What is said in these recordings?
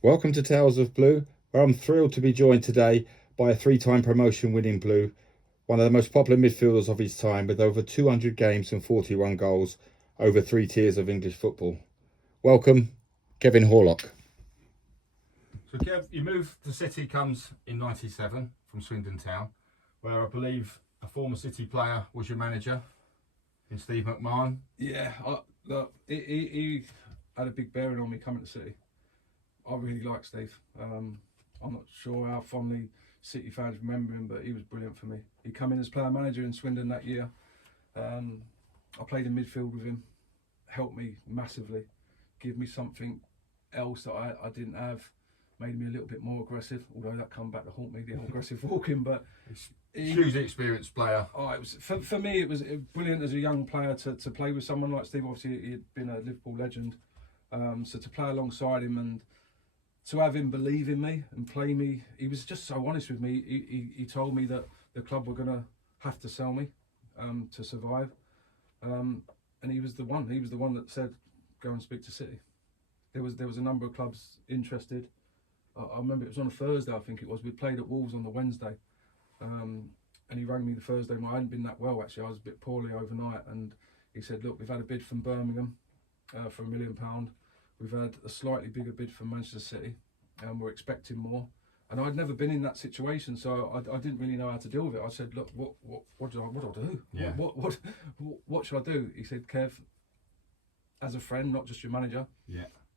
Welcome to Tales of Blue, where I'm thrilled to be joined today by a three-time promotion winning Blue, one of the most popular midfielders of his time with over 200 games and 41 goals over three tiers of English football. Welcome, Kevin Horlock. So Kev, your move to City comes in '97 from Swindon Town, where I believe a former City player was your manager in Steve McMahon. Yeah, look, he had a big bearing on me coming to City. I really like Steve. I'm not sure how fondly City fans remember him, but he was brilliant for me. He came in as player manager in Swindon that year. I played in midfield with him, helped me massively, give me something else that I didn't have, made me a little bit more aggressive, although that come back to haunt me, the aggressive walking, but... Hugely experienced player. Oh, it was for me. It was brilliant as a young player to play with someone like Steve. Obviously, he had been a Liverpool legend, so to play alongside him and to have him believe in me and play me. He was just so honest with me. He told me that the club were going to have to sell me to survive, and he was the one. He was the one that said, "Go and speak to City." There was a number of clubs interested. I remember it was on a Thursday. I think it was. We played at Wolves on the Wednesday. And he rang me the Thursday. I hadn't been that well actually. I was a bit poorly overnight, and he said, "Look, we've had a bid from Birmingham for £1 million. We've had a slightly bigger bid from Manchester City, and we're expecting more." And I'd never been in that situation, so I didn't really know how to deal with it. I said, "Look, what do I do? Yeah. What should I do?" He said, "Kev, as a friend, not just your manager,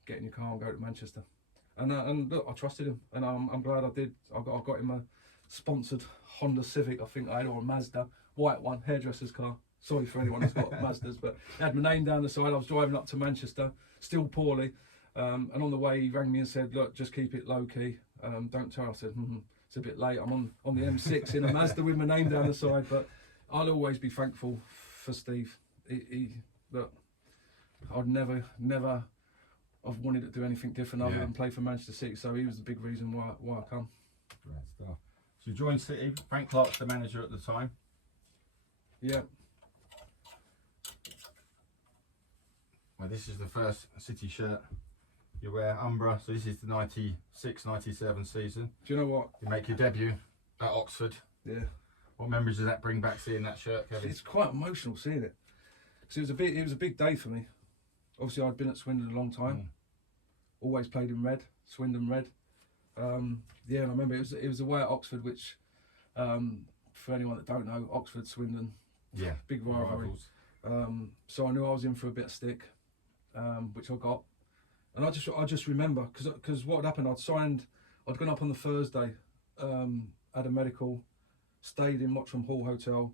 get in your car and go to Manchester." And look, I trusted him, and I'm glad I did. I got him a sponsored Honda Civic, I think I had, or a Mazda, white one, hairdresser's car. Sorry for anyone who's got Mazdas, but it had my name down the side. I was driving up to Manchester, still poorly, and on the way he rang me and said, "Look, just keep it low key, don't tell." I said, "It's a bit late. I'm on the M6 in a Mazda with my name down the side." But I'll always be thankful for Steve. Look, I'd never have wanted to do anything different other than play for Manchester City. So he was the big reason why I come. Great stuff. So you joined City. Frank Clark's the manager at the time. Yeah. Well, this is the first City shirt you wear, Umbra. So this is the 96-97 season. Do you know what? You make your debut at Oxford. Yeah. What memories does that bring back seeing that shirt, Kevin? It's quite emotional seeing it. So it was a big day for me. Obviously, I'd been at Swindon a long time. Always played in red, Swindon red. And I remember it was away at Oxford, which, for anyone that don't know, Oxford, Swindon, big rivalry. So I knew I was in for a bit of stick, which I got, and I just remember because what had happened, I'd gone up on the Thursday, had a medical, stayed in Mottram Hall Hotel,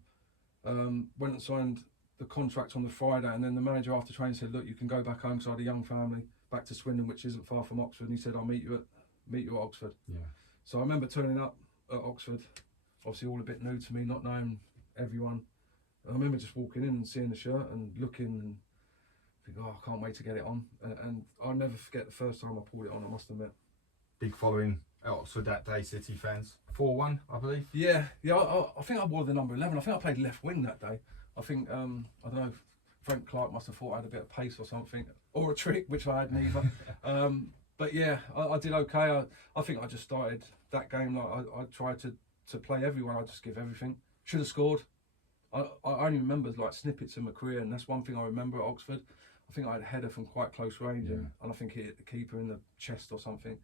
went and signed the contract on the Friday, and then the manager after training said, "Look, you can go back home," because I had a young family, back to Swindon, which isn't far from Oxford, and he said, "I'll meet you at Oxford." Yeah. So I remember turning up at Oxford, obviously all a bit new to me, not knowing everyone. And I remember just walking in and seeing the shirt and looking and thinking, "Oh, I can't wait to get it on." And I'll never forget the first time I pulled it on, I must admit. Big following at Oxford that day, City fans. 4-1, I believe. Yeah. I think I wore the number 11. I think I played left wing that day. I think, I don't know, Frank Clark must have thought I had a bit of pace or something, or a trick, which I had neither. But yeah, I did okay. I think I just started that game like I tried to play everyone. I just give everything. Should have scored. I only remember like snippets of my career, and that's one thing I remember at Oxford. I think I had a header from quite close range, and I think it hit the keeper in the chest or something.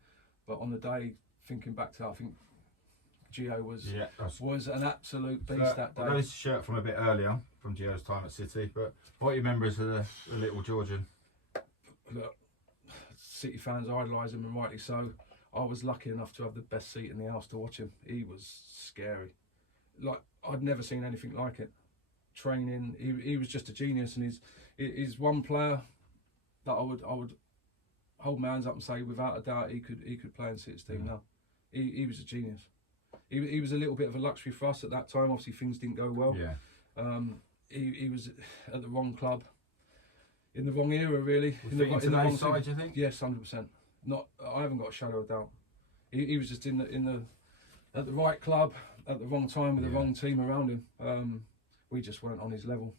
But on the day, thinking back to that, I think Gio was an absolute beast that day. I know this shirt from a bit earlier, from Gio's time at City, but what do you remember as the little Georgian? Look, City fans idolise him, and rightly so. I was lucky enough to have the best seat in the house to watch him. He was scary. Like, I'd never seen anything like it. Training, he was just a genius, and he's one player that I would hold my hands up and say without a doubt he could play in City's team now. He was a genius. He was a little bit of a luxury for us at that time. Obviously things didn't go well. He was at the wrong club, in the wrong era really. In the wrong side, do you think? Yes, 100%. I haven't got a shadow of doubt. He was just at the right club at the wrong time with the wrong team around him. We just weren't on his level.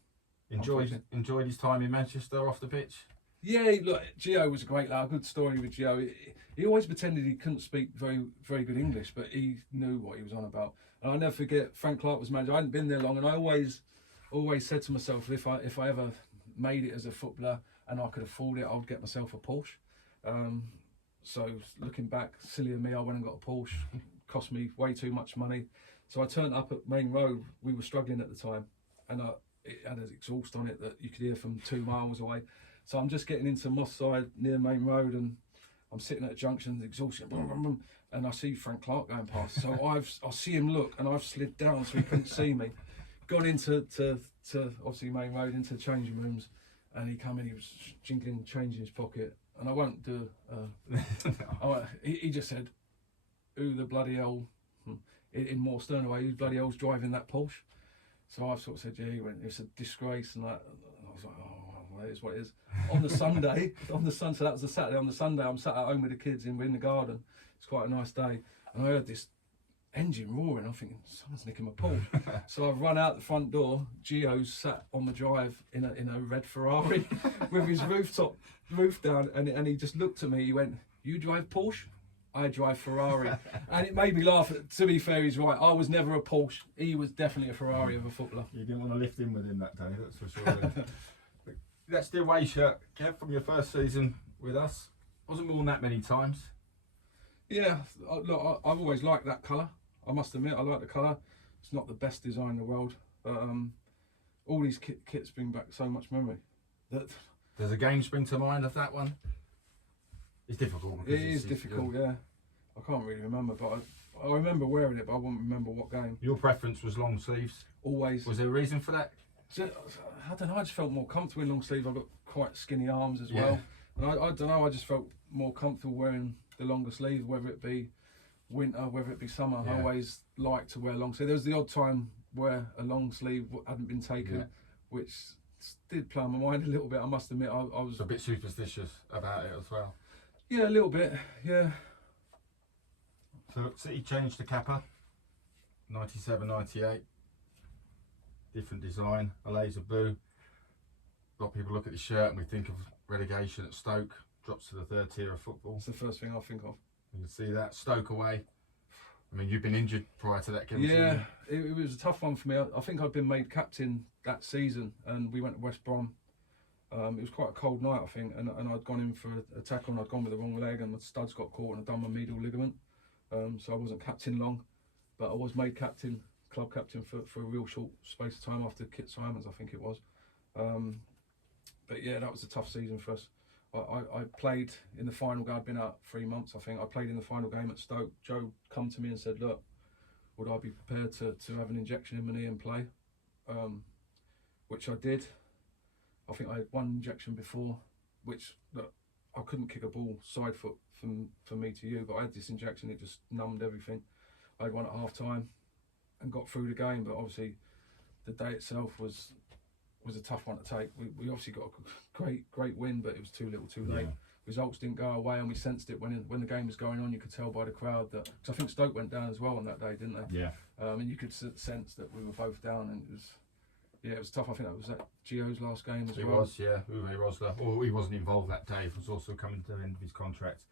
Enjoyed his time in Manchester off the pitch? Yeah, look, Gio was a great lad. Good story with Gio. He always pretended he couldn't speak very, very good English, but he knew what he was on about. And I'll never forget, Frank Clark was manager. I hadn't been there long, and I always said to myself, if I ever made it as a footballer and I could afford it, I'd get myself a Porsche. So looking back, silly of me, I went and got a Porsche. Cost me way too much money. So I turned up at Main Road. We were struggling at the time, and it had an exhaust on it that you could hear from 2 miles away. So I'm just getting into Moss Side near Main Road, and I'm sitting at a junction, exhaustion, and I see Frank Clark going past. So I see him look, and I've slid down so he couldn't see me. Gone into to obviously Main Road, into the changing rooms, and he come in. He was jingling change in his pocket, and I won't do. He just said, "Who the bloody hell?" In more stern way, who bloody hell's driving that Porsche? So I've sort of said, "Yeah." He went, "It's a disgrace," and I was like, "Oh, well, it is what it is." On the Sunday, so that was the Saturday. On the Sunday, I'm sat at home with the kids in the garden. It's quite a nice day, and I heard this engine roaring. I'm thinking, someone's nicking my Porsche. So I've run out the front door. Gio's sat on the drive in a red Ferrari with his roof down, and he just looked at me. He went, "You drive Porsche? I drive Ferrari." And it made me laugh. To be fair, he's right. I was never a Porsche. He was definitely a Ferrari of a footballer. You didn't want to lift in with him that day, that's for sure. That's the away shirt, Kev, from your first season with us. Wasn't worn that many times. Yeah, look, I've always liked that colour. I must admit, I like the colour. It's not the best design in the world, but all these kits bring back so much memory. Does a game spring to mind of that one? It's difficult. It is difficult, yeah. I can't really remember, but I remember wearing it, but I won't remember what game. Your preference was long sleeves? Always. Was there a reason for that? I don't know, I just felt more comfortable in long sleeves. I've got quite skinny arms as well. And I don't know, I just felt more comfortable wearing the longer sleeves, whether it be winter, whether it be summer. I always liked to wear long sleeves. There was the odd time where a long sleeve hadn't been taken, which did play on my mind a little bit, I must admit. I was a bit superstitious about it as well. Yeah, a little bit, yeah. So City changed to Kappa, 97, 98. Different design, a laser blue. A lot of people look at the shirt and we think of relegation at Stoke, drops to the 3rd tier of football. It's the first thing I think of. You can see that, Stoke away. I mean, you've been injured prior to that, Kevin. Yeah, it was a tough one for me. I think I'd been made captain that season, and we went to West Brom. It was quite a cold night, I think, and I'd gone in for a tackle and I'd gone with the wrong leg, and the studs got caught and I'd done my medial ligament. So I wasn't captain long, but I was made captain, club captain for a real short space of time after Kit Simons, I think it was. But yeah, that was a tough season for us. I played in the final game. I'd been out 3 months, I think. I played in the final game at Stoke. Joe come to me and said, "Look, would I be prepared to have an injection in my knee and play?" Which I did. I think I had one injection before, which look, I couldn't kick a ball side foot from me to you, but I had this injection. It just numbed everything. I had one at half time and got through the game, but obviously the day itself was a tough one to take. We obviously got a great win, but it was too little too late. Results didn't go away, and we sensed it when the game was going on. You could tell by the crowd that, because I think Stoke went down as well on that day, didn't they? Yeah. And you could sense that we were both down, and it was tough. I think that was Gio's last game as well. It was, yeah. Uwe Rosler. Well, he wasn't involved that day. He was also coming to the end of his contract.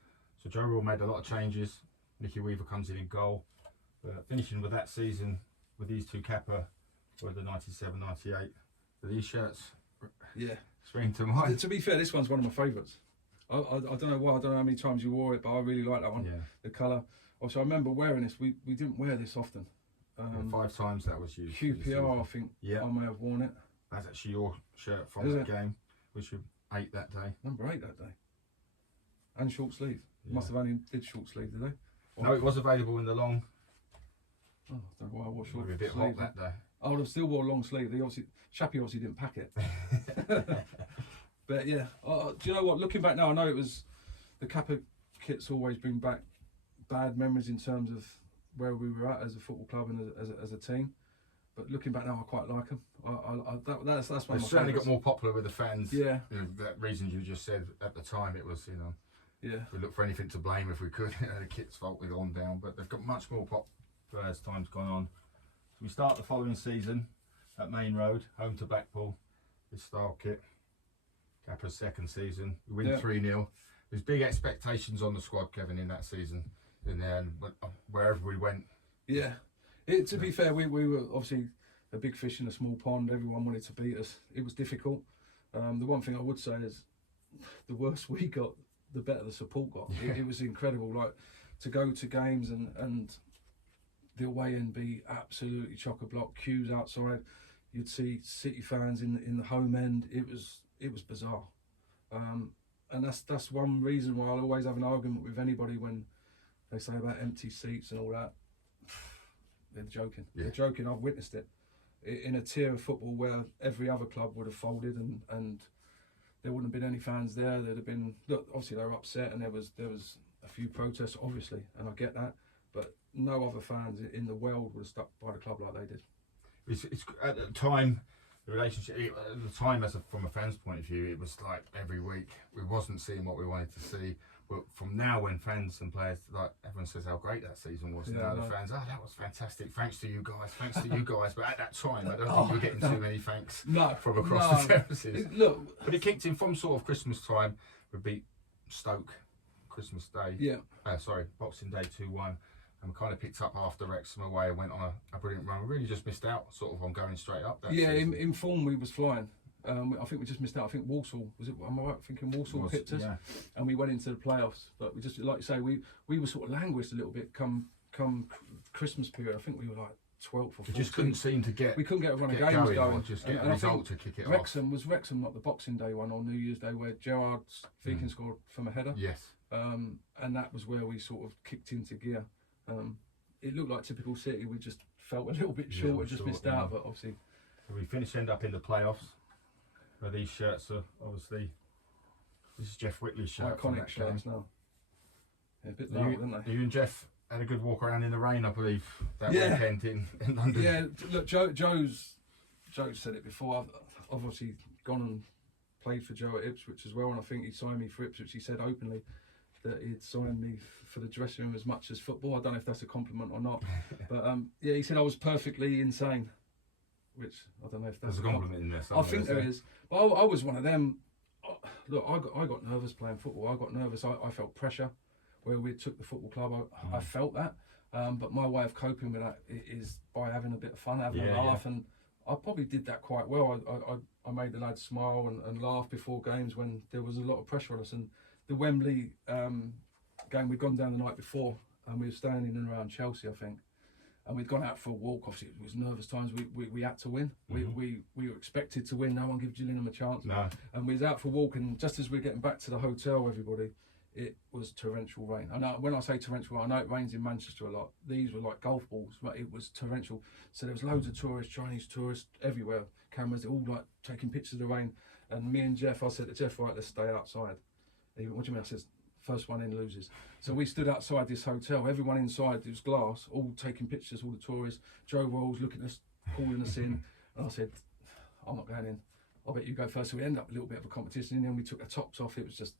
So Joe Rule made a lot of changes. Nicky Weaver comes in goal. Finishing with that season with these two Kappa were the 97, 98. These shirts spring to mind. To be fair, this one's one of my favourites. I don't know why, I don't know how many times you wore it, but I really like that one. Yeah. The colour. Also, I remember wearing this. We didn't wear this often. 5 times that was used. QPR, I think I may have worn it. That's actually your shirt from that game, which you 8 that day. Number 8 that day. And short sleeve. Must have only did short sleeve, did they? Or no, it was available in the long. Oh, I don't know why I wore short sleeve. A bit hot that day. I would have still wore a long sleeve. Chappie obviously didn't pack it. But yeah, do you know what? Looking back now, I know it was the Kappa kits always bring back bad memories in terms of where we were at as a football club and as a team. But looking back now, I quite like them. That's one of my certainly got more popular with the fans. Yeah. You know, that reason you just said at the time, it was, Yeah. we look for anything to blame if we could. The kit's fault with on down, but they've got much more pop as time's gone on. So we start the following season at Main Road, home to Blackpool, this style kit. Kappa's second season. We win 3-0. There's big expectations on the squad, Kevin, in that season. And then wherever we went. Yeah. To be fair, we were obviously a big fish in a small pond. Everyone wanted to beat us. It was difficult. The one thing I would say is the worse we got, the better the support got. It was incredible. Like, to go to games and the away end be absolutely chock-a-block, queues outside. You'd see City fans in the home end. It was bizarre. And that's one reason why I'll always have an argument with anybody when they say about empty seats and all that. They're joking. Yeah. They're joking. I've witnessed it in a tier of football where every other club would have folded and there wouldn't have been any fans there. There'd have been, look, obviously they were upset and there was a few protests, obviously, and I get that. But no other fans in the world would have stuck by the club like they did. It's at the time, the relationship, at the time, from a fan's point of view, it was like every week we wasn't seeing what we wanted to see. But from now, when fans and players, like, everyone says how great that season was, now the fans, that was fantastic, thanks to you guys. But at that time, I don't think we were getting too many thanks from across the terraces. But it kicked in from sort of Christmas time. We beat Stoke Christmas Day. Boxing Day 2-1. And we kind of picked up after Wrexham away and went on a brilliant run. We really just missed out sort of on going straight up that season. In form we was flying. I think we just missed out. I think Walsall, am I right thinking Walsall picked us? Yeah. And we went into the playoffs. But we just, like you say, we were sort of languished a little bit come Christmas period. I think we were like 12th or 14th. We just couldn't seem to get a run of games going. Or just get a result to kick it off. Was Wrexham not the Boxing Day one or New Year's Day where Gerard Feakin scored from a header? Yes. And that was where we sort of kicked into gear. It looked like typical City. We just felt a little bit short and just missed out, but obviously. So we end up in the playoffs. Where these shirts are obviously. This is Jeff Whitley's shirt. Iconic shirts now. Yeah, a bit low, didn't they? You and Jeff had a good walk around in the rain, I believe, that weekend in London. Yeah, look, Joe said it before. I've obviously gone and played for Joe at Ipswich as well, and I think he signed me for Ipswich. He said openly that he'd signed me for the dressing room as much as football. I don't know if that's a compliment or not, but he said I was perfectly insane, which I don't know if that's a compliment in there. I think there is, but I was one of them. Look, I got nervous playing football. I got nervous. I felt pressure where we took the football club. I felt that, but my way of coping with that is by having a bit of fun, having a laugh, and I probably did that quite well. I made the lads smile and laugh before games when there was a lot of pressure on us. And the Wembley game, we'd gone down the night before and we were staying in and around Chelsea, I think, and we'd gone out for a walk. Obviously it was nervous times. We had to win. We were expected to win. No one gave Gillingham a chance. No. And we was out for a walk, and just as we were getting back to the hotel, everybody, it was torrential rain. I know when I say torrential, I know it rains in Manchester a lot. These were like golf balls, but it was torrential. So there was loads of tourists, Chinese tourists everywhere. Cameras, all like taking pictures of the rain. And me and Jeff, I said to Jeff, right, let's stay outside. He went, what do you mean? I said, first one in loses. So we stood outside this hotel, everyone inside, it was glass, all taking pictures, all the tourists. Joe Rolls looking at us, calling us in. And I said, I'm not going in. I bet you go first. So we ended up a little bit of a competition, and then we took our tops off. It was just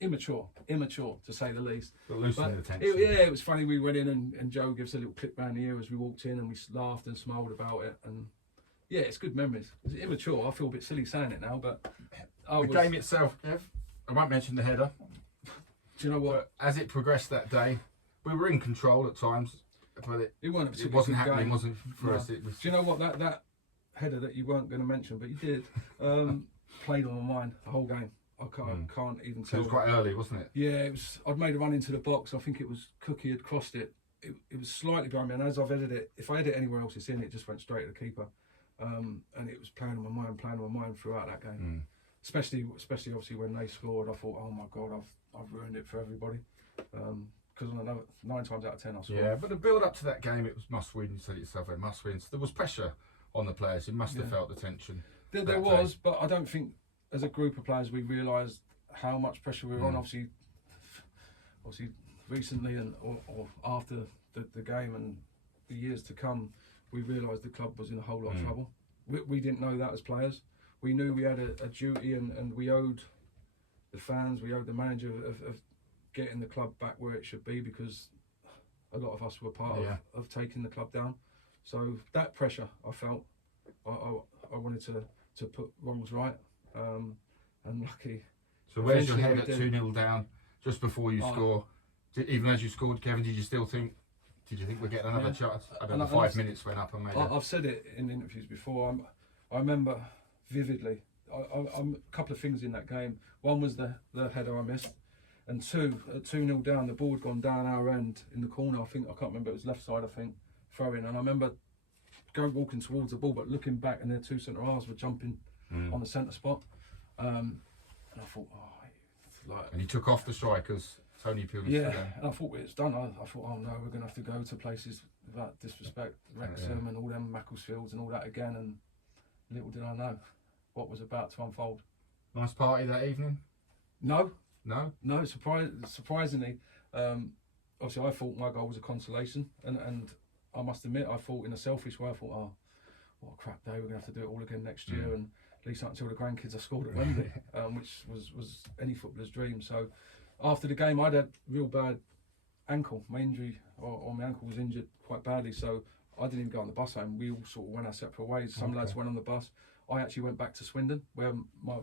immature to say the least. But loosening the tension. It was funny. We went in and Joe gives a little clip round the ear as we walked in, and we laughed and smiled about it. And yeah, it's good memories. It's immature. I feel a bit silly saying it now, but the game itself, Kev, I won't mention the header. Do you know what? But as it progressed that day, we were in control at times, but it wasn't happening, game. Wasn't for us. It was. Do you know what that header that you weren't going to mention, but you did, played on my mind the whole game. I can't even tell. It was quite early, wasn't it? Yeah, it was. I'd made a run into the box. I think it was Cookie had crossed it. It was slightly behind me, and as I've edited it, if I edit anywhere else it's in, it just went straight to the keeper. And it was playing on my mind throughout that game. Especially obviously when they scored, I thought, oh my God, I've ruined it for everybody. Because 9 times out of 10 I scored. Yeah, but the build up to that game, it was must win. You said it yourself, it must win. So there was pressure on the players. You must have felt the tension. There was, but I don't think as a group of players we realised how much pressure we were on. Obviously recently or after the game and the years to come, we realised the club was in a whole lot of trouble. We didn't know that as players. We knew we had a duty and we owed the fans, we owed the manager of getting the club back where it should be, because a lot of us were part of taking the club down. So that pressure I felt, I wanted to put wrongs right, and lucky. So where's your Eventually head we at did. 2-0 down, just before you score? Even as you scored, Kevin, did you think we're getting another chance? I don't know, 5 minutes went up and made it. I've said it in interviews before. I remember vividly. I'm a couple of things in that game. One was the header I missed, and two, at 2-0 down, the ball had gone down our end in the corner. I can't remember. It was left side, I think, throwing. And I remember walking towards the ball, but looking back, and their two centre halves were jumping on the centre spot. And I thought, it's like. And he took off the strikers. Tony Pierce. Yeah, and I thought it's done. I thought, oh no, we're going to have to go to places without disrespect, Wrexham and all them Macclesfields and all that again. And little did I know what was about to unfold. Nice party that evening? No. Surprisingly, obviously I thought my goal was a consolation, and I must admit I thought in a selfish way, I thought, oh, what a crap day, we're going to have to do it all again next year, and at least not until the grandkids are scored at Wembley, which was any footballer's dream. So after the game, I'd had real bad ankle. My injury, or my ankle was injured quite badly, so I didn't even go on the bus home. We all sort of went our separate ways. Some lads went on the bus. I actually went back to Swindon, where my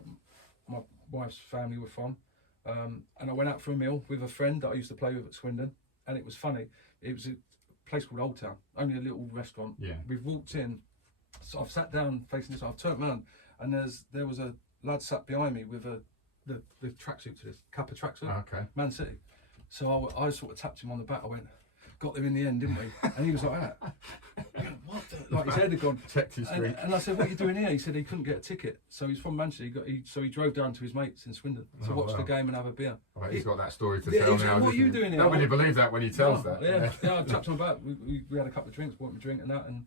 wife's family were from, and I went out for a meal with a friend that I used to play with at Swindon, and it was funny. It was a place called Old Town, only a little restaurant. Yeah. We've walked in, so I've sat down facing this. I've turned around, and there was a lad sat behind me with the tracksuit to this Kappa tracksuit, Man City. So I sort of tapped him on the back. I went, got there in the end, didn't we? And he was like that. What the? Like his head had gone. Checked his streak. And I said, what are you doing here? He said he couldn't get a ticket. So he's from Manchester. So he drove down to his mates in Swindon to watch the game and have a beer. Right, he's got that story to tell now. What are you doing here? Nobody believes that when he tells that. Yeah, I tapped him on the back. We had a couple of drinks, bought him a drink and that, and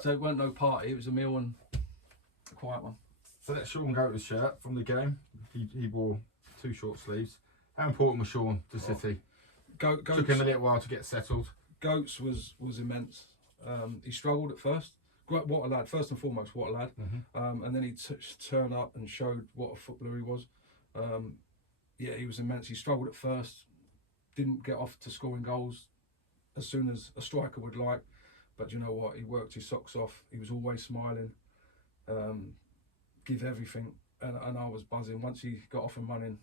so it weren't no party. It was a meal and a quiet one. So that's Sean Goater's shirt from the game. He wore 2 short sleeves. How important was Sean to City? Goats, Took him a little while to get settled. Goats was immense. He struggled at first. What a lad! First and foremost, what a lad. And then he turned up and showed what a footballer he was. He was immense. He struggled at first. Didn't get off to scoring goals as soon as a striker would like. But you know what? He worked his socks off. He was always smiling. Give everything. And I was buzzing. Once he got off and running,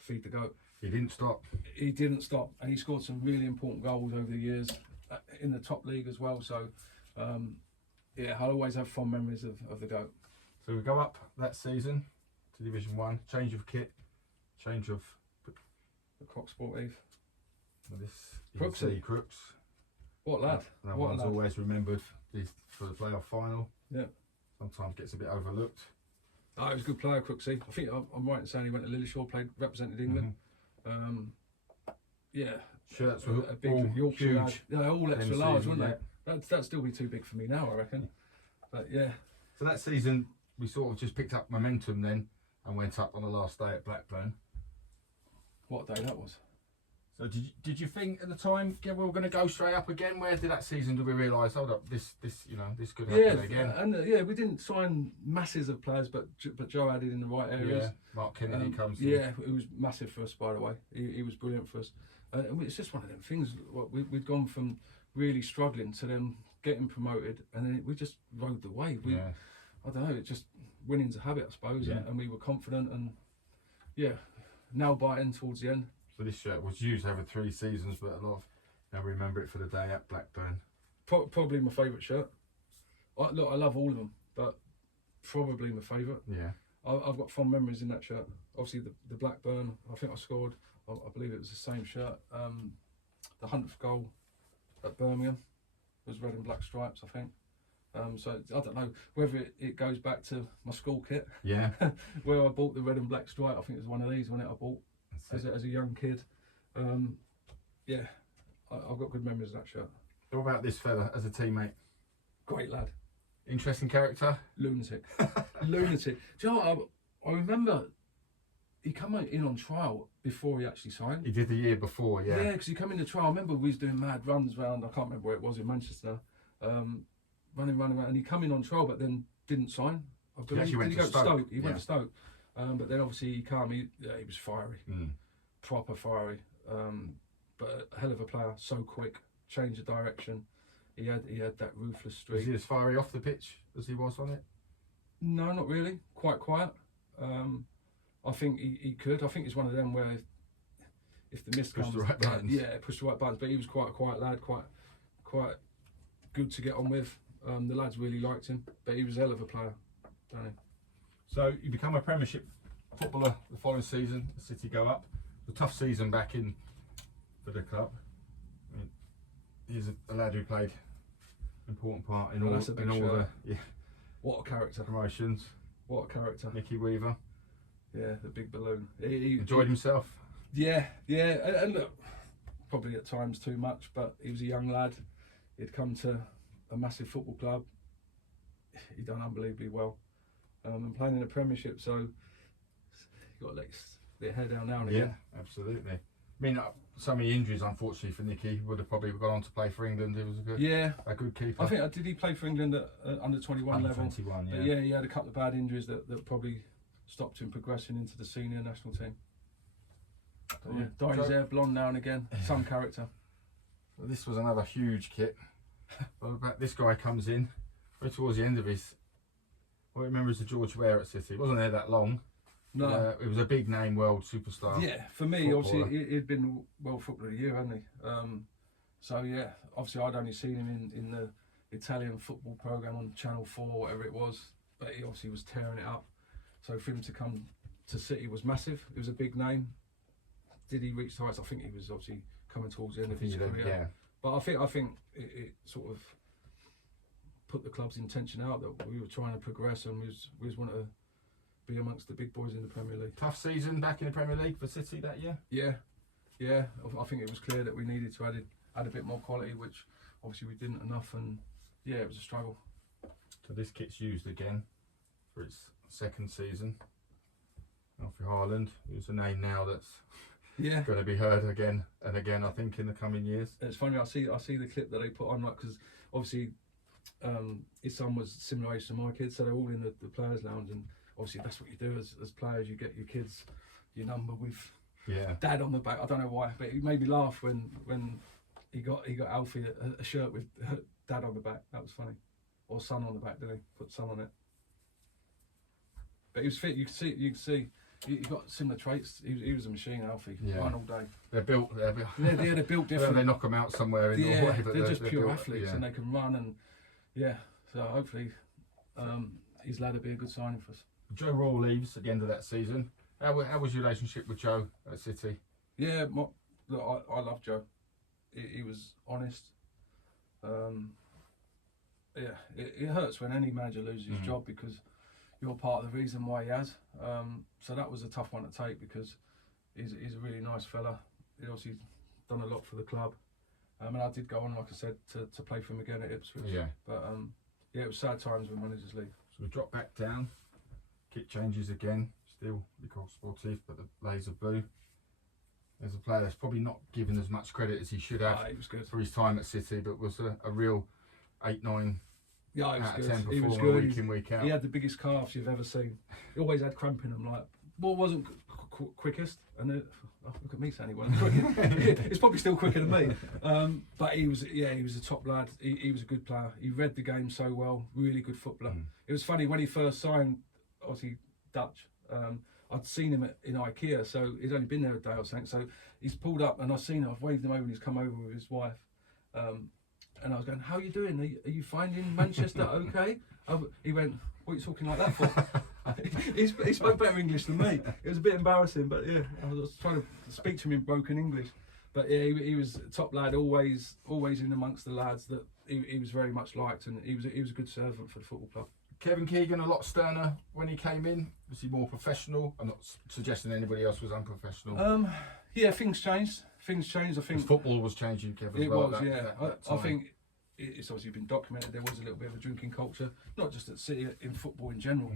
feed the goat. He didn't stop. He didn't stop, and he scored some really important goals over the years in the top league as well. So, I'll always have fond memories of the goat. So we go up that season to Division 1. Change of kit, change of The Croc Sportive. Crooksy. Crooks. What a lad! That What a one's lad. always remembered for the playoff final. Yeah. Sometimes gets a bit overlooked. Oh, he was a good player, Crooksy. I think I'm right in saying he went to Lilleshall, represented England. Shirts were a big all Yorkshire lad. huge. Yeah, all extra large, season, weren't they? That'd still be too big for me now, I reckon. But yeah. So that season, we sort of just picked up momentum then and went up on the last day at Blackburn. What a day that was. So did you think at the time, we were going to go straight up again? Where did that season did we realise, hold up, this could happen again? And we didn't sign masses of players, but Joe added in the right areas. Yeah, Mark Kennedy comes in. Yeah, it was massive for us, by the way. He was brilliant for us. And it's just one of them things. We'd gone from really struggling to then getting promoted, and then we just rode the wave. I don't know, it's just winning's a habit, I suppose, and we were confident and nail biting towards the end. So this shirt was used over 3 seasons, but a lot of now remember it for the day at Blackburn. Probably my favourite shirt. I love all of them, but probably my favourite. Yeah. I've got fond memories in that shirt. Obviously the Blackburn, I think I scored, I believe it was the same shirt. The 100th goal at Birmingham was red and black stripes, I think. So I don't know whether it goes back to my school kit. Yeah. Where I bought the red and black stripe. I think it was one of these when I bought as a young kid. I've got good memories of that shirt. What about this fella as a teammate? Great lad. Interesting character? Lunatic. Lunatic. Do you know what? I remember he came in on trial before he actually signed. He did the year before, yeah. Yeah, because he came into trial. I remember we was doing mad runs around, I can't remember where it was in Manchester, running around, and he came in on trial but then didn't sign. I believe. He went to Stoke. He went to Stoke. But then obviously he came, he was fiery. Proper fiery. But a hell of a player, so quick, changed the direction. He had that ruthless streak. Was he as fiery off the pitch as he was on it? No, not really. Quite quiet. I think he could. I think he's one of them where if the mist Push comes, the right buttons. yeah, push the right buttons. But he was quite a quiet lad, quite good to get on with. The lads really liked him, but he was a hell of a player, don't he? So you become a Premiership footballer the following season. City go up. A tough season back in for the club. I mean, he's a lad who played an important part in all the What a character! promotions. What a character! Nicky Weaver. Yeah, the big balloon. He Enjoyed himself. Yeah, and look, probably at times too much, but he was a young lad. He'd come to a massive football club. He done unbelievably well, and playing in the Premiership. So you got to let your head down now and again. Yeah, absolutely. I mean, so many injuries, unfortunately, for Nicky. Would have probably gone on to play for England. He was a good keeper. I think did he play for England at under 21 level? 21, yeah. But yeah, he had a couple of bad injuries that probably stopped him progressing into the senior national team. But yeah, dyed his hair blonde now and again. Some character. Well, this was another huge kit. But this guy comes in right towards the end of his. What I remember is the George Ware at City. He wasn't there that long. No, it was a big name world superstar. yeah, for me, footballer. obviously, he'd been World Footballer of the Year, hadn't he? So yeah, obviously, I'd only seen him in the Italian football programme on Channel 4, whatever it was. But he obviously was tearing it up. So for him to come to City was massive. It was a big name. Did he reach the heights? I think he was obviously coming towards the end of his career. Yeah. But I think it sort of put the club's intention out that we were trying to progress and we was wanting to be amongst the big boys in the Premier League. Tough season back in the Premier League for City that year. Yeah. I think it was clear that we needed to add a bit more quality, which obviously we didn't enough, and yeah, it was a struggle. So this kit's used again for its second season. Alfie Haaland, who's a name now that's going to be heard again and again, I think, in the coming years. It's funny. I see the clip that they put on, like, because obviously his son was similar age to my kids, so they're all in the players' lounge, and obviously that's what you do as players. You get your kids your number with dad on the back. I don't know why, but it made me laugh when he got Alfie a shirt with dad on the back. That was funny, or son on the back. Didn't he put son on it? But he was fit. You could see. He got similar traits. He was a machine, Alfie. Run all day. They're built they're built different. They knock them out somewhere in the way, but they're just pure built, athletes, and they can run, and so hopefully his lad will be a good signing for us. Joe Royle leaves at the end of that season. How was your relationship with Joe at City? Yeah, look, I love Joe. He was honest. It hurts when any manager loses his job because you're part of the reason why he has. So that was a tough one to take because he's a really nice fella. He obviously done a lot for the club. And I did go on, like I said, to play for him again at Ipswich. Yeah. But it was sad times when managers leave. So we drop back down. Kit changes again. Still Nicole Sportif, but the laser blue. There's a player that's probably not given as much credit as he should have He was good for his time at City, but was a real 8-9 Yeah, out of 10 he was performer good. week in, week out. He had the biggest calves you've ever seen. He always had cramp in them. Like, well, wasn't quickest, and look at me saying he wasn't quick. It's probably still quicker than me. But he was a top lad. He was a good player. He read the game so well. Really good footballer. It was funny when he first signed. Obviously Dutch. I'd seen him in IKEA, so he'd only been there a day or something. So he's pulled up, and I've seen him. I've waved him over, and he's come over with his wife. And I was going, "How are you doing? Are you finding Manchester okay?" He went, "What are you talking like that for?" he spoke better English than me. It was a bit embarrassing, but yeah, I was trying to speak to him in broken English. But yeah, he was a top lad, always in amongst the lads. That he was very much liked, and he was a good servant for the football club. Kevin Keegan, a lot sterner when he came in. Was he more professional? I'm not suggesting anybody else was unprofessional. Yeah, things changed. I think football was changing, Kevin. It was, was, that I think it's obviously been documented. There was a little bit of a drinking culture, not just at City, in football in general.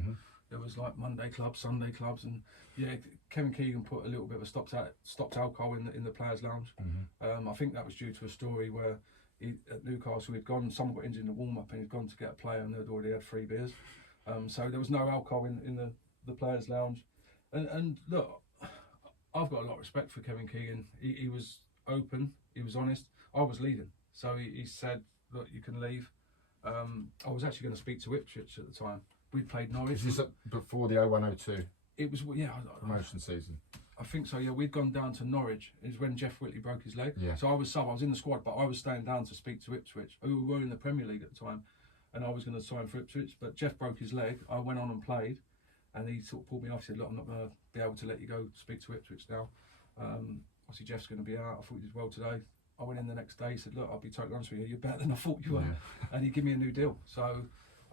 There was like Monday clubs, Sunday clubs, and Kevin Keegan put a little bit of a stopped alcohol in the players' lounge. I think that was due to a story where at Newcastle someone got injured in the warm-up, and he'd gone to get a player, and they'd already had 3 beers. So there was no alcohol in the players' lounge. And look, I've got a lot of respect for Kevin Keegan. He was open, he was honest. I was leading, so he said, "Look, you can leave." I was actually going to speak to Ipswich at the time. We'd played Norwich. Is this before the 01-02? it was, yeah. Promotion season. I think so, yeah. We'd gone down to Norwich. It was when Jeff Whitley broke his leg. Yeah. So I was in the squad, but I was staying down to speak to Ipswich, who were in the Premier League at the time, and I was going to sign for Ipswich. But Jeff broke his leg. I went on and played, and he sort of pulled me off. He said, "Look, I'm not going to be able to let you go speak to Ipswich now. Obviously, Jeff's going to be out. I thought he did well today." I went in the next day. He said, "Look, I'll be totally honest with you. You're better than I thought you were," and he gave me a new deal. So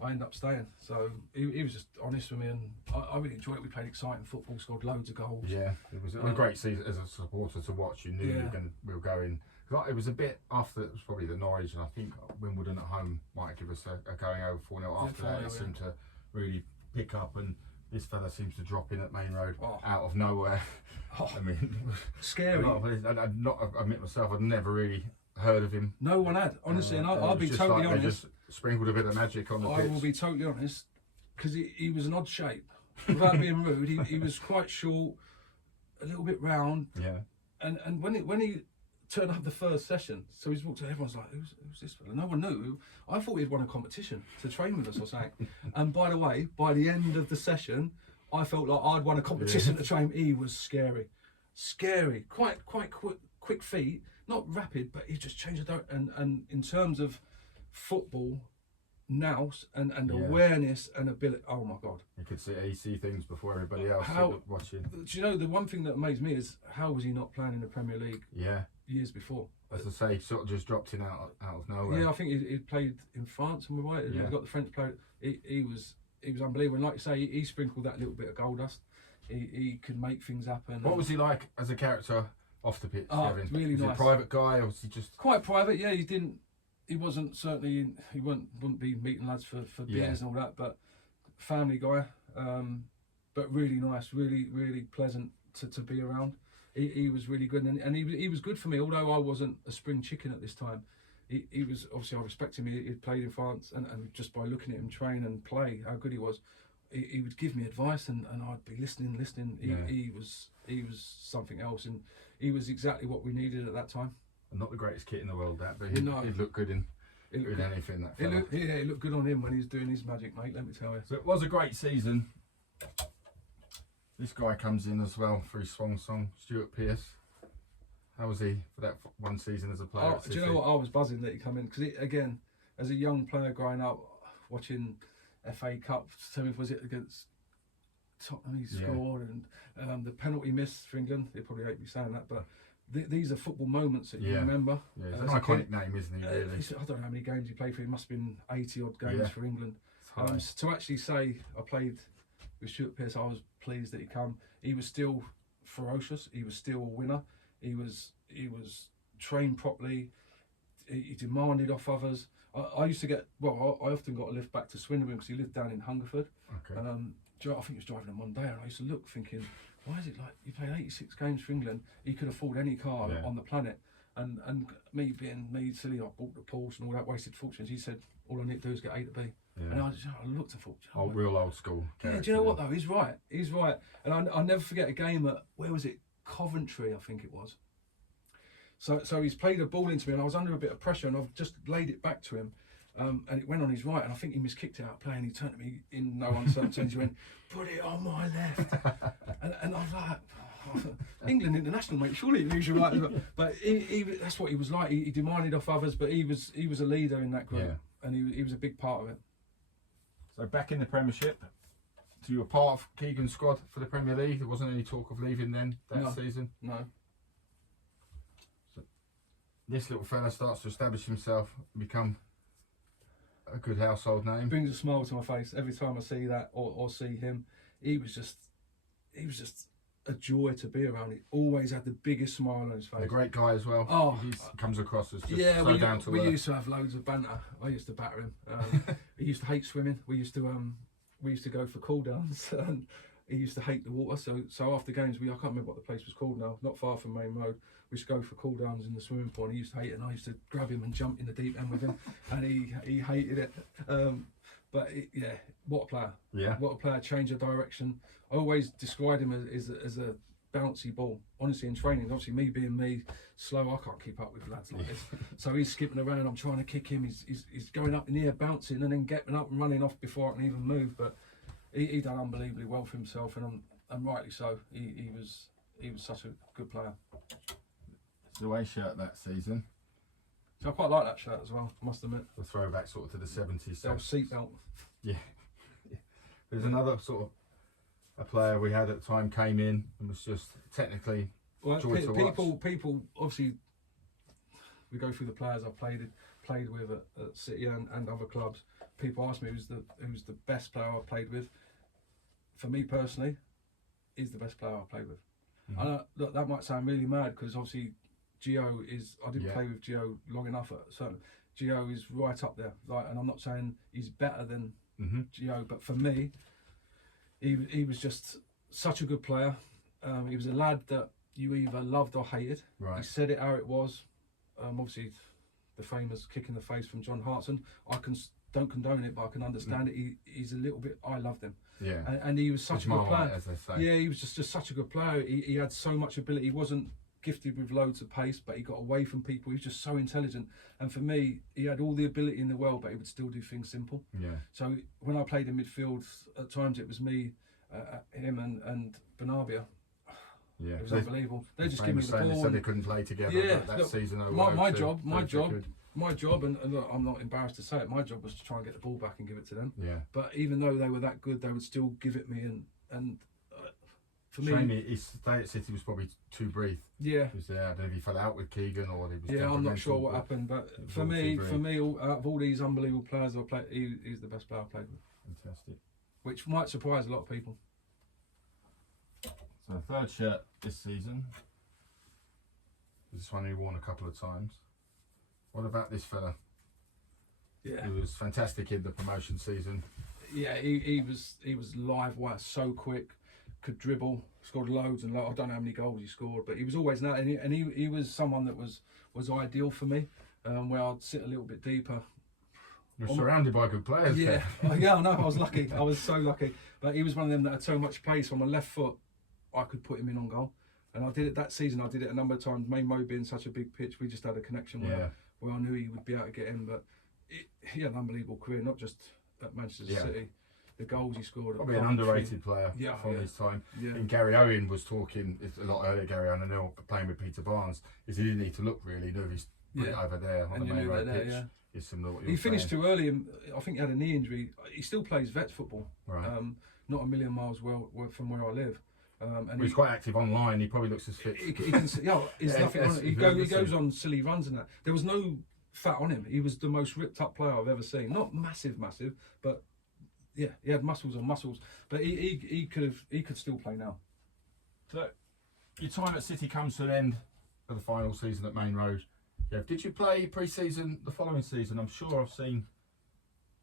I ended up staying. So he was just honest with me, and I really enjoyed it. We played exciting football, scored loads of goals. Yeah, it was a great season as a supporter to watch. You knew we were going. It was a bit after, it was probably the Norwich, and I think Wimbledon at home might give us a going over 4-0 after that. It seemed to really pick up, and this fella seems to drop in at Main Road out of nowhere. I mean, scary. I admit myself, I'd never really heard of him. No one had, honestly, and I'll be totally honest. Just sprinkled a bit of magic on the pitch. I will be totally honest, because he was an odd shape. Without being rude, he was quite short, a little bit round. Yeah. And when he turned up the first session, so he's walked to everyone's like, who's this fella? No one knew. I thought he'd won a competition to train with us or something. And by the way, by the end of the session, I felt like I'd won a competition to train. He was scary, quite quick feet, not rapid, but he just changed the and in terms of football, nous and awareness and ability. Oh my God! You could see things before everybody else watching. Do you know the one thing that amazed me is how was he not playing in the Premier League? Yeah. Years before. As I say, sort of just dropped in out of nowhere. Yeah, I think he played in France. Am I right? Yeah. He got the French player. He was unbelievable. And like you say, he sprinkled that little bit of gold dust. He could make things happen. What was he like as a character off the pitch, Kevin? Really was nice. He a private guy, or was he just quite private? Yeah, he wasn't certainly. He wouldn't be meeting lads for beers and all that. But family guy. But really nice, really pleasant to be around. He was really good, and he was good for me. Although I wasn't a spring chicken at this time, he was, obviously I respect him. He'd played in France, and just by looking at him train and play, how good he was, he would give me advice, and I'd be listening. He was something else, and he was exactly what we needed at that time. Not the greatest kit in the world, but he'd look good in anything. That fella. It looked good on him when he was doing his magic, mate. Let me tell you. So it was a great season. This guy comes in as well for his swan song, Stuart Pierce. How was he for that one season as a player? Do you know what? I was buzzing that he come in, because again, as a young player growing up, watching FA Cup, was it against Tottenham? He scored, and the penalty miss for England. They probably hate me saying that, but these are football moments that you remember. Yeah, it's an iconic name, isn't he? Really? I don't know how many games he played for. He must have been 80 odd games for England. To actually say I played with Stuart Pierce, I was pleased that he come. He was still ferocious. He was still a winner. He was trained properly. He demanded off others. I used to get, I often got a lift back to Swindon because he lived down in Hungerford. Okay. And I think he was driving him one day, and I used to look thinking, why is it like you played 86 games for England? He could afford any car on the planet. And me being silly, I bought the Porsche and all that, wasted fortunes. He said, all I need to do is get A to B. Yeah. And I looked and thought, real old school. Yeah, do you know what though? He's right. And I'll never forget a game at, where was it? Coventry, I think it was. So he's played a ball into me, and I was under a bit of pressure, and I've just laid it back to him, and it went on his right, and I think he miskicked it out of play, and he turned to me in no uncertain terms. He went, "Put it on my left," and I was like, England international, mate. Surely you lose your right. But he that's what he was like. He demanded off others, but he was a leader in that group, and he was a big part of it. So back in the Premiership, so you were part of Keegan's squad for the Premier League. There wasn't any talk of leaving then that season. No. So this little fella starts to establish himself, and become a good household name. Brings a smile to my face every time I see that or see him. He was just a joy to be around. He always had the biggest smile on his face. A great guy as well. Oh, he comes across as just so down to earth. We used to have loads of banter. I used to batter him. He used to hate swimming. We used to go for cool downs, and he used to hate the water. So after games, I can't remember what the place was called now. Not far from Main Road. We used to go for cool downs in the swimming pool. And he used to hate it, and I used to grab him and jump in the deep end with him, and he hated it. What a player! Yeah, what a player! Change of direction. I always described him as a bouncy ball. Honestly, in training, obviously me being me, slow, I can't keep up with lads like this. So he's skipping around. I'm trying to kick him. He's going up in the air, bouncing, and then getting up and running off before I can even move. But he done unbelievably well for himself, and and rightly so. He was such a good player. It's the away shirt that season. So I quite like that shirt as well, I must admit. The throwback sort of to the 70s. The old seatbelt. Yeah. There's another sort of a player we had at the time came in and was just technically joy to watch. People obviously, we go through the players I've played with at City and other clubs. People ask me who's the best player I've played with. For me personally, he's the best player I've played with. And look, that might sound really mad because obviously Gio is. I didn't play with Gio long enough. Gio is right up there. Like, and I'm not saying he's better than Gio, but for me, he was just such a good player. He was a lad that you either loved or hated. Right. He said it how it was. Obviously, the famous kick in the face from John Hartson. Don't condone it, but I can understand it. He's a little bit. I loved him. Yeah. And he was such a good player. As they say. Yeah, he was just such a good player. He had so much ability. He wasn't gifted with loads of pace, but he got away from people. He was just so intelligent. And for me, he had all the ability in the world, but he would still do things simple. Yeah. So when I played in midfield, at times it was me, him, and Benabia. Yeah, it was unbelievable. They just give me the ball. They said they couldn't play together. Yeah, that season. My job, and look, I'm not embarrassed to say it. My job was to try and get the ball back and give it to them. Yeah. But even though they were that good, they would still give it me, and for me, his stay at City was probably too brief. Yeah. Because I don't know if he fell out with Keegan or he was. Yeah, I'm not sure what happened, but for me, out of all these unbelievable players I've played, he's the best player I've played with. Fantastic. Which might surprise a lot of people. So third shirt this season. This one he worn a couple of times. What about this fella? Yeah. He was fantastic in the promotion season. Yeah, he was live wire, so quick, could dribble, scored loads and loads. I don't know how many goals he scored, but he was always that, and he was someone that was ideal for me, where I'd sit a little bit deeper. You're surrounded by good players. Yeah, yeah, I know. I was lucky. I was so lucky. But he was one of them that had so much pace on my left foot, I could put him in on goal. And I did it that season. I did it a number of times. Main Mo being such a big pitch, we just had a connection where I knew he would be able to get in. But he had an unbelievable career, not just at Manchester City. The goals he scored. Probably an underrated player from his time. Yeah. And Gary Owen was talking a lot earlier. Gary Owen, I know, playing with Peter Barnes, is he didn't need to look really. He knew he's put it over there on the main road pitch. Yeah. He finished too early, and I think he had a knee injury. He still plays vets football, right. Not a million miles from where I live. And he's quite active online. He probably looks as fit. He can, nothing on it. He goes on silly runs and that. There was no fat on him. He was the most ripped up player I've ever seen. Not massive, but yeah, he had muscles on muscles. But he could still play now. So your time at City comes to an end of the final season at Main Road. Yeah, did you play pre-season the following season? I'm sure I've seen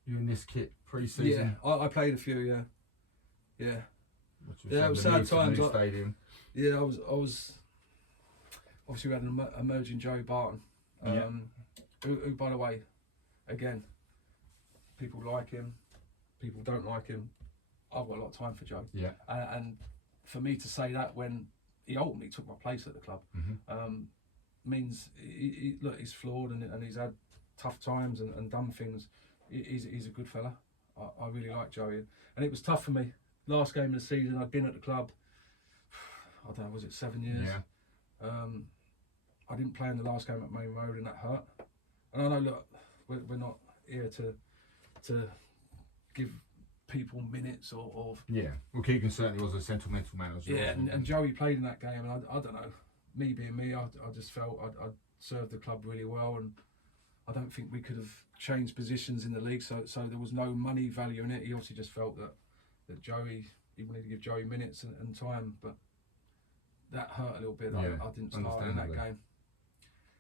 you in this kit pre-season. Yeah, I played a few. Yeah. It was sad times. Stadium. Yeah, I was. Obviously, we had an emerging Joey Barton, who, by the way, again, people like him, people don't like him. I've got a lot of time for Joe. Yeah. And for me to say that when he ultimately took my place at the club, means look, he's flawed and he's had tough times and done things. He's a good fella. I really like Joey, and it was tough for me. Last game of the season, I'd been at the club, I don't know, was it 7 years? Yeah. I didn't play in the last game at Main Road, and that hurt. And I know, look, we're not here to give people minutes or yeah. Well, Keegan certainly was a sentimental man as well. Yeah, and Joey played in that game, and I don't know, me being me, I just felt I'd served the club really well, and I don't think we could have changed positions in the league, so there was no money value in it. He obviously just felt that Joey, he wanted to give Joey minutes and time, but that hurt a little bit. I didn't start in that game.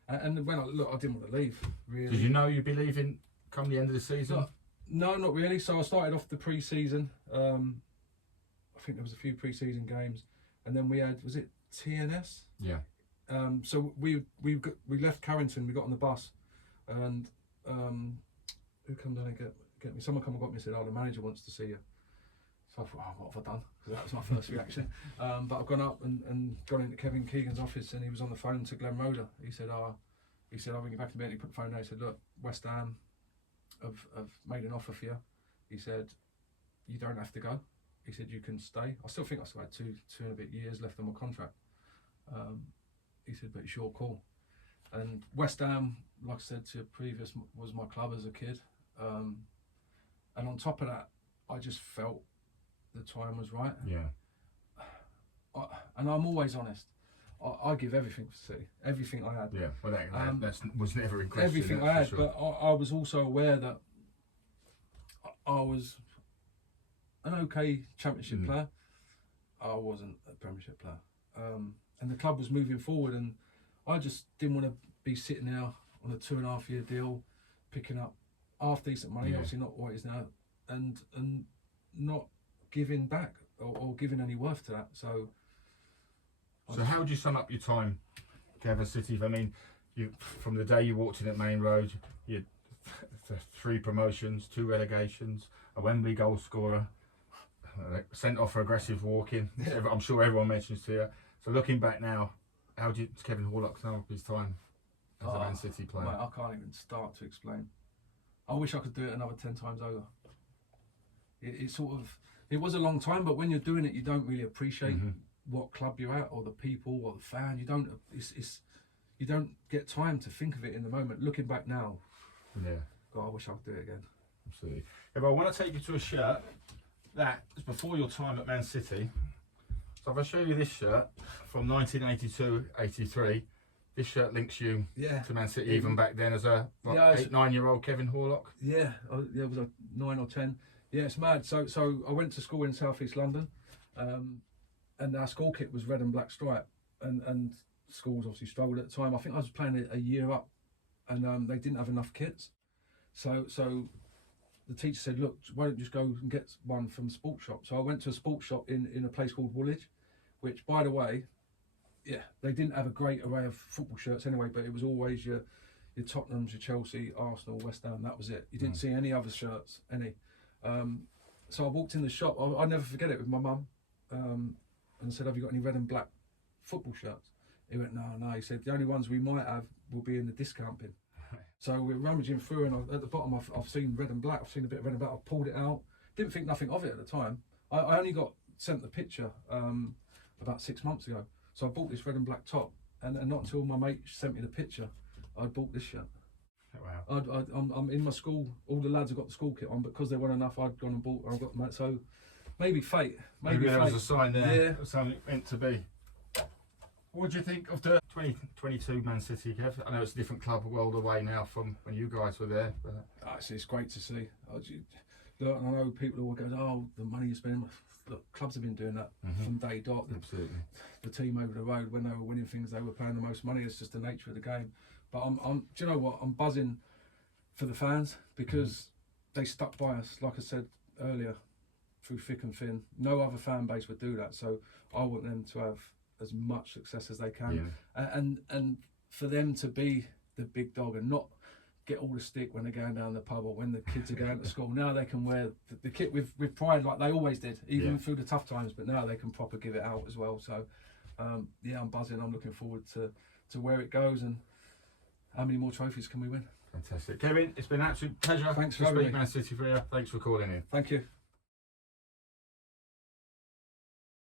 And when I didn't want to leave, really. Did you know you'd be leaving come the end of the season? No, not really. So I started off the pre-season. I think there was a few pre-season games, and then we had, was it TNS? Yeah. So we left Carrington. We got on the bus, and who come down and get me? Someone come and got me and said, "Oh, the manager wants to see you." So I thought, oh, what have I done? Because that was my first reaction. But I've gone up and gone into Kevin Keegan's office, and he was on the phone to Glenn Roeder. He said, I'll ring you back in a minute. He put the phone down. He said, look, West Ham have made an offer for you. He said, you don't have to go. he said, you can stay. I still think I still had two and a bit years left on my contract. He said, but it's your call. And West Ham, like I said to you previous, was my club as a kid. And on top of that, I just felt the time was right. Yeah. And I'm always honest. I give everything for City, everything I had. Yeah, well, that was never in question. Everything I had, sure. But I was also aware that I was an okay Championship player. I wasn't a Premiership player. And the club was moving forward, and I just didn't want to be sitting there on a 2.5-year deal, picking up half decent money, obviously not what it is now, and not giving back or giving any worth to that. So how would you sum up your time, Kevin City? I mean, from the day you walked in at Main Road, you had 3 promotions, 2 relegations, a Wembley goal scorer, sent off for aggressive walking. I'm sure everyone mentions to you. So looking back now, how do Kevin Horlock sum up his time as a Man City player? Mate, I can't even start to explain. I wish I could do it another 10 times over. It was a long time, but when you're doing it, you don't really appreciate what club you're at, or the people, or the fan. You don't get time to think of it in the moment. Looking back now, God, I wish I could do it again. Absolutely. If I want to take you to a shirt that is before your time at Man City. So if I show you this shirt from 1982-83, this shirt links you to Man City even back then as a 8-9-year-old Kevin Horlock. Yeah, it was a 9 or 10. Yeah, it's mad. So I went to school in South East London, and our school kit was red and black stripe, and schools obviously struggled at the time. I think I was playing a year up, and they didn't have enough kits. So the teacher said, look, why don't you just go and get one from the sports shop? So I went to a sports shop in a place called Woolwich, which, by the way, they didn't have a great array of football shirts anyway, but it was always your Tottenhams, your Chelsea, Arsenal, West Ham, that was it. You didn't see any other shirts, any. So I walked in the shop, I'll never forget it, with my mum, and I said, have you got any red and black football shirts? He went, no. He said, the only ones we might have will be in the discount bin. So we're rummaging through, and at the bottom I've seen red and black, I've seen a bit of red and black, I pulled it out. Didn't think nothing of it at the time. I only got sent the picture about 6 months ago. So I bought this red and black top, and not until my mate sent me the picture, I bought this shirt. Wow. I'm in my school, all the lads have got the school kit on, but because there weren't enough, I'd gone and bought, so maybe fate. Maybe there was a sign there of something meant to be. What do you think of the 2022 Man City, Kev? I know it's a different club, a world away now from when you guys were there. But it's great to see. Look, I know people will go, oh, the money you spend. Look, clubs have been doing that from day dot. Absolutely. The team over the road, when they were winning things, they were paying the most money. It's just the nature of the game. But do you know what? I'm buzzing for the fans, because they stuck by us, like I said earlier, through thick and thin. No other fan base would do that. So I want them to have as much success as they can, and for them to be the big dog and not get all the stick when they're going down the pub or when the kids are going to school. Now they can wear the kit with pride, like they always did, even through the tough times, but now they can proper give it out as well. So I'm buzzing. I'm looking forward to where it goes, and how many more trophies can we win. Fantastic. Kevin, it's been an absolute pleasure. Thanks for having me. Man City for you. Thanks for calling in. Thank you.